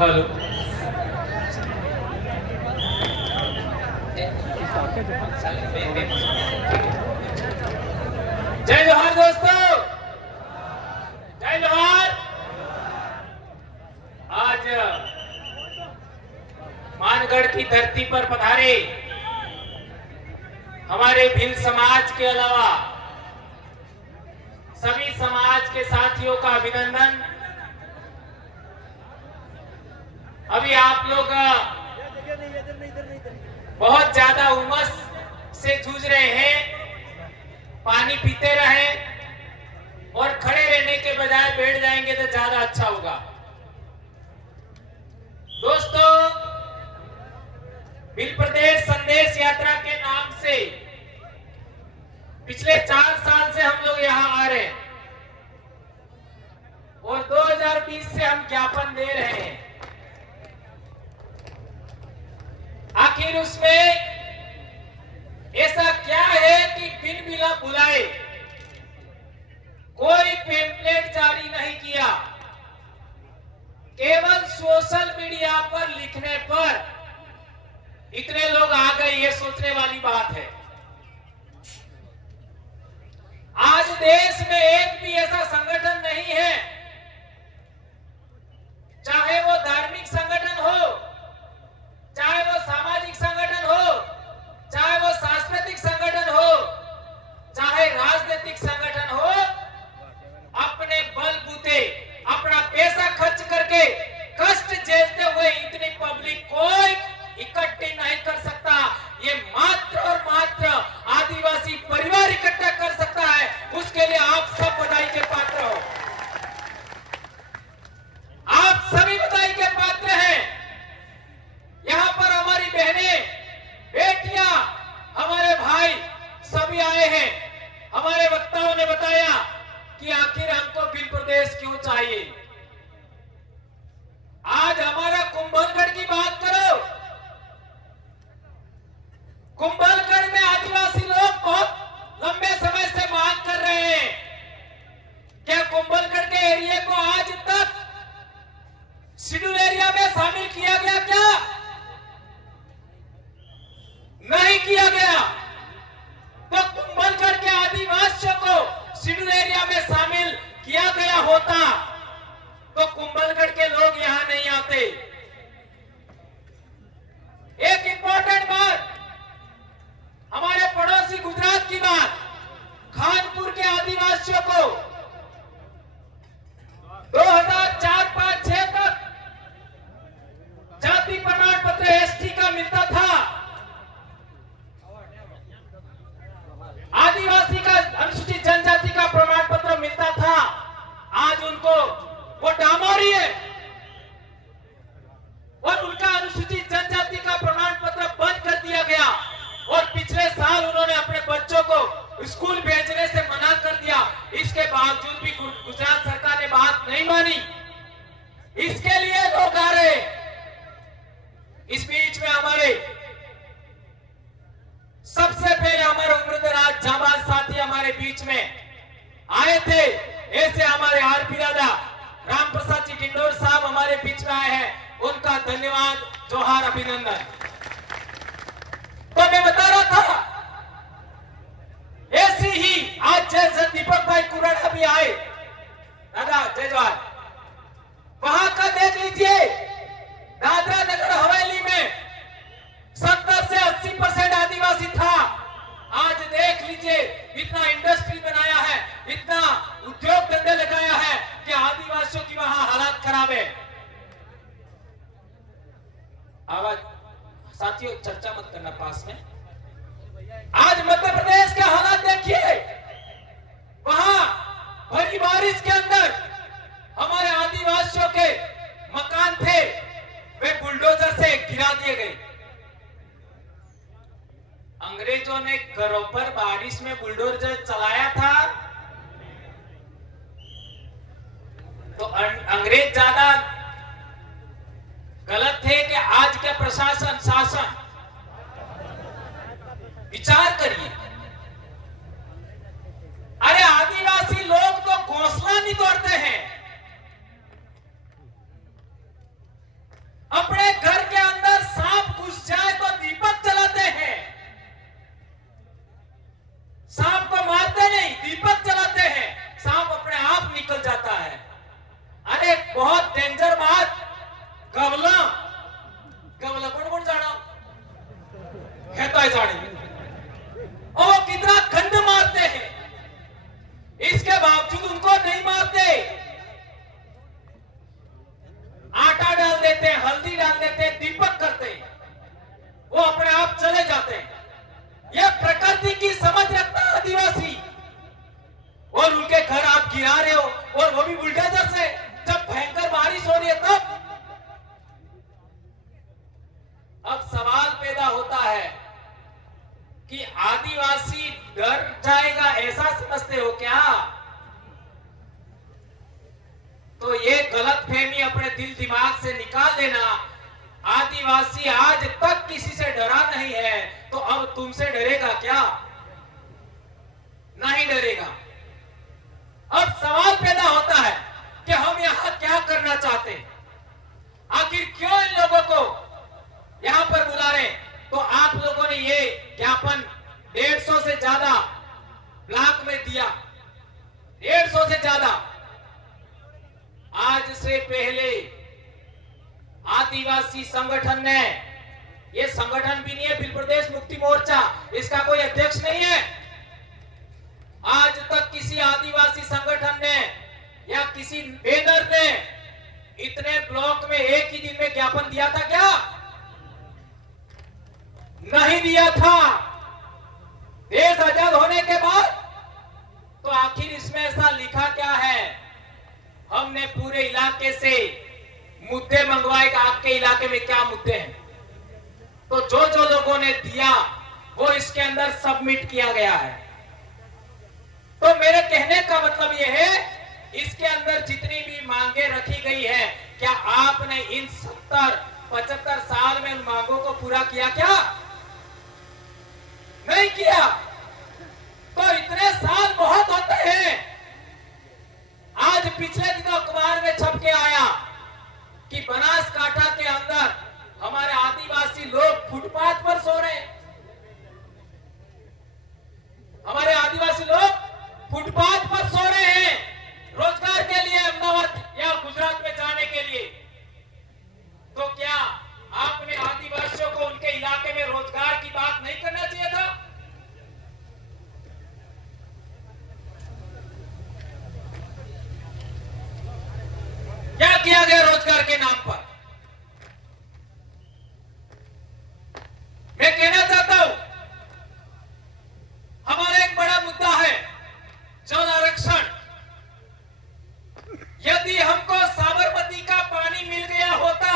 Hello. जय जोहार दोस्तों, जय जोहार। आज मानगढ़ की धरती पर पधारे हमारे भिल समाज के अलावा सभी समाज के साथियों का अभिनंदन। अभी आप लोग बहुत ज्यादा उमस से जूझ रहे हैं, पानी पीते रहें और खड़े रहने के बजाय बैठ जाएंगे तो ज्यादा अच्छा होगा। दोस्तों, भिल प्रदेश संदेश यात्रा के नाम से पिछले 4 साल से हम लोग यहाँ आ रहे हैं और 2020 से हम ज्ञापन दे रहे हैं। आखिर उसमें ऐसा क्या है कि बिन बिना बुलाए कोई पेम्पलेट जारी नहीं किया, केवल सोशल मीडिया पर लिखने पर इतने लोग आ गए, ये सोचने वाली बात है। आज देश में एक भी ऐसा संगठन नहीं है, चाहे वो धार्मिक संगठन हो, चाहे वो सामाजिक संगठन हो, चाहे वो सांस्कृतिक संगठन हो, चाहे राजनीतिक संगठन हो, अपने बलबूते अपना पैसा खर्च करके कष्ट झेलते हुए इतनी पब्लिक कोई इकट्ठी नहीं कर सकता। ये मात्र और मात्र आदिवासी परिवार इकट्ठा कर सकता है। उसके लिए आप सब बधाई के पात्र हो, आप सभी बधाई के पात्र हैं। यहाँ पर हमारी बहनें, बेटियां, हमारे भाई सभी आए हैं। हमारे वक्ताओं ने बताया कि आखिर हमको भिल प्रदेश क्यों चाहिए। आज हमारा कुंभलगढ़ की बात करो, कुंभलगढ़ में आदिवासी लोग बहुत लंबे समय से मांग कर रहे हैं। क्या कुंभलगढ़ के एरिया को आज तक शेड्यूल एरिया में शामिल किया गया? क्या नहीं किया गया? तो कुंभलगढ़ के आदिवासियों को शेड्यूल एरिया में शामिल किया गया होता तो कुंभलगढ़ के लोग यहां नहीं आते। एक इंपॉर्टेंट बात, हमारे पड़ोसी गुजरात की बात, खानपुर के आदिवासियों को 2004-5-6 तक जाति प्रमाण पत्र एसटी का मिलता था। आदिवासी का, अनुसूचित जनजाति का प्रमाण पत्र मिलता था। आज उनको वो डामोरी है और उनका अनुसूचित जनजाति का प्रमाण पत्र बंद कर दिया गया। और पिछले साल उन्होंने अपने बच्चों को स्कूल भेजने से मना कर दिया। इसके बावजूद भी गुजरात सरकार ने बात नहीं मानी। इसके लिए लोग आ रहे। इस बीच में हमारे सबसे पहले हमारे उम्रदराज जाबाज साथी हमारे बीच में आए थे। ऐसे हमारे आरपी दादा राम प्रसाद जी डिंडोर साहब हमारे बीच में आए हैं। उनका धन्यवाद, जोहार, अभिनंदन। तो मैं बता रहा था, ऐसी ही आज जैसे दीपक भाई कुराड़ा भी आए, दादा जय जवाहर, वहां का देख लीजिए। दादरा नगर हवेली में 70 से 80% आदिवासी था। आज देख लीजिए, इतना इंडस्ट्री बनाया है, इतना उद्योग धंधे लगाया है कि आदिवासियों की वहां हालत खराब है। आवाज साथियों, चर्चा मत करना पास में। आज मध्य प्रदेश के हालात देखिए, वहां भरी बारिश के अंदर हमारे आदिवासियों के मकान थे, वे बुलडोजर से गिरा दिए गए। अंग्रेजों ने घरों पर बारिश में बुलडोजर चलाया था तो अंग्रेज ज्यादा गलत थे कि आज के प्रशासन, शासन? विचार करिए। अरे आदिवासी लोग तो घोंसला नहीं तोड़ते हैं। बहुत डेंजर बात, गवला गवला कौन कौन जाना है तो जाने, और वो कितना गंद मारते हैं, इसके बावजूद उनको नहीं मारते। आटा डाल देते हैं, हल्दी डाल देते हैं, दीपक करते हैं, वो अपने आप चले जाते हैं। यह प्रकृति की समझ रखता है आदिवासी, और उनके घर आप गिरा रहे हो, और वो भी बुलडोजर से, जब भयंकर बारिश हो रही है तब। अब सवाल पैदा होता है कि आदिवासी डर जाएगा ऐसा समझते हो क्या? तो ये गलतफहमी अपने दिल दिमाग से निकाल देना। आदिवासी आज तक किसी से डरा नहीं है, तो अब तुमसे डरेगा क्या? नहीं डरेगा। अब सवाल पैदा होता है कि हम यहां क्या करना चाहते हैं, आखिर क्यों इन लोगों को यहां पर बुला रहे? तो आप लोगों ने ये ज्ञापन 150 से ज्यादा ब्लॉक में दिया, 150 से ज्यादा। आज से पहले आदिवासी संगठन ने, ये संगठन भी नहीं है बिल प्रदेश मुक्ति मोर्चा, इसका कोई अध्यक्ष नहीं है, आज तक किसी आदिवासी संगठन ने या किसी बैनर ने इतने ब्लॉक में एक ही दिन में ज्ञापन दिया था क्या? नहीं दिया था। देश आजाद होने के बाद तो आखिर इसमें ऐसा लिखा क्या है? हमने पूरे इलाके से मुद्दे मंगवाए कि आपके इलाके में क्या मुद्दे हैं, तो जो जो लोगों ने दिया वो इसके अंदर सबमिट किया गया है। तो मेरे कहने का मतलब यह है, इसके अंदर जितनी भी मांगे रखी गई है, क्या आपने इन 70-75 साल में उन मांगों को पूरा किया क्या? नहीं किया। तो इतने साल बहुत होते हैं। आज पिछले दिनों अखबार में छप के आया कि बनासकांठा के अंदर हमारे आदिवासी लोग फुटपाथ पर सो रहे हैं। हमारे आदिवासी लोग फुटपाथ पर सो रहे हैं रोजगार के लिए, अहमदाबाद या गुजरात में जाने के लिए। तो क्या आपने आदिवासियों को उनके इलाके में रोजगार की बात नहीं करना चाहिए था? क्या किया गया रोजगार के नाम पर? मैं कहना चाहता हूं, हमारा एक बड़ा मुद्दा है जल आरक्षण। यदि हमको साबरमती का पानी मिल गया होता,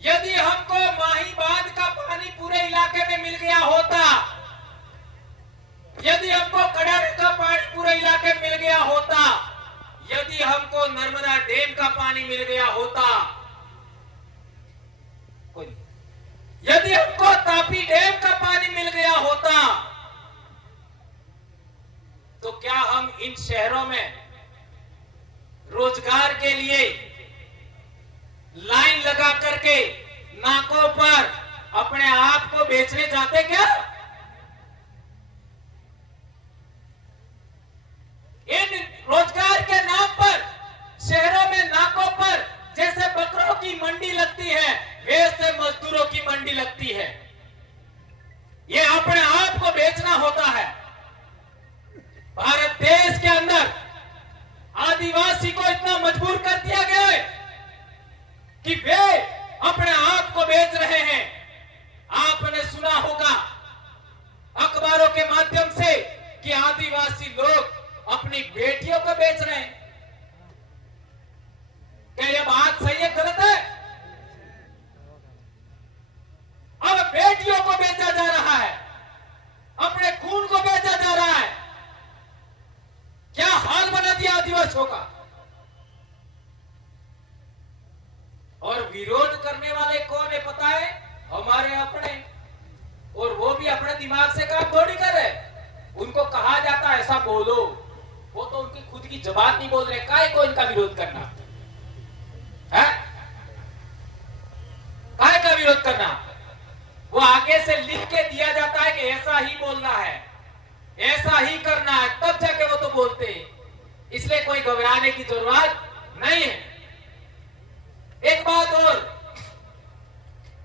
यदि हमको माही बांध का पानी पूरे इलाके में मिल गया होता, यदि हमको कड़ार का पानी पूरे इलाके में मिल गया होता, यदि हमको नर्मदा डैम का पानी मिल गया होता, यदि हमको तापी डैम का पानी मिल गया होता, तो क्या हम इन शहरों में रोजगार के लिए लाइन लगा करके नाकों पर अपने आप को बेचने जाते क्या? इन रोजगार के नाम पर शहरों में नाकों पर जैसे बकरों की मंडी लगती है, वैसे मजदूरों की मंडी लगती है। यह अपने आप को बेचना होता है। भारत देश के अंदर आदिवासी को इतना मजबूर कर दिया गया है कि वे अपने आप को बेच रहे हैं। आपने सुना होगा अखबारों के माध्यम से कि आदिवासी लोग अपनी बेटियों को बेच रहे हैं। क्या यह बात सही है, गलत है? अब बेटियों को बेचा जा रहा है, अपने खून को बेचा जा रहा है। क्या हाल बना दिया आदिवासियों का? और विरोध करने वाले कौन है पता है? हमारे अपने, और वो भी अपने दिमाग से काम थोड़ी कर रहे। उनको कहा जाता है ऐसा बोलो, वो तो उनकी खुद की जबान नहीं बोल रहे, काहे को इनका विरोध करना है? काहे का विरोध करना? वो आगे से लिख के दिया जाता है कि ऐसा ही बोलना है, ऐसा ही करना है, तब जाके वो तो बोलते हैं। इस इसलिए कोई घबराने की जरूरत नहीं है। एक बात और,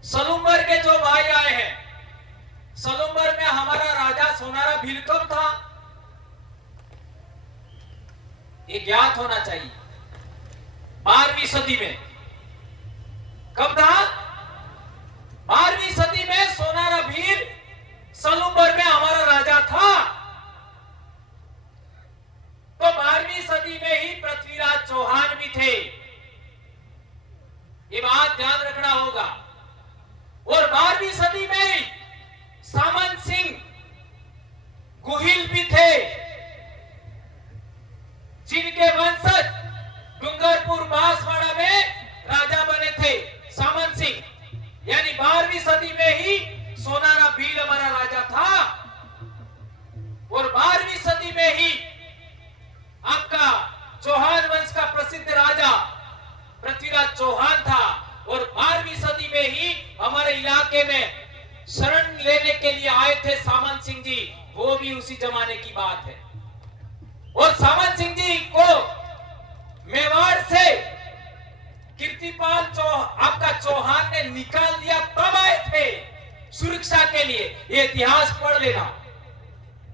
सलूम्बर के जो भाई आए हैं, सलूम्बर में हमारा राजा सोनारा भील कब था, ये ज्ञात होना चाहिए। 12वीं सदी में कब था? 12वीं सदी में सोनारा भील सलूम्बर में हमारा राजा था। तो 12वीं सदी में ही पृथ्वीराज चौहान भी थे, ये बात ध्यान रखना होगा। और 12वीं सदी में ही सामंत सिंह गुहिल भी थे, जिनके वंशज डूंगरपुर बांसवाड़ा में राजा बने थे सामंत सिंह। यानी 12वीं सदी में ही सोनारा भील हमारा राजा था और 12वीं सदी में ही आपका चौहान वंश का प्रसिद्ध राजा पृथ्वीराज चौहान था और 12वीं सदी में ही हमारे इलाके में शरण लेने के लिए आए थे सामंत सिंह जी, वो भी उसी जमाने की बात है। और सामंत सिंह जी को मेवाड़ से कीर्तिपाल आपका चौहान ने निकाल दिया, तब आए थे सुरक्षा के लिए। ये इतिहास पढ़ लेना।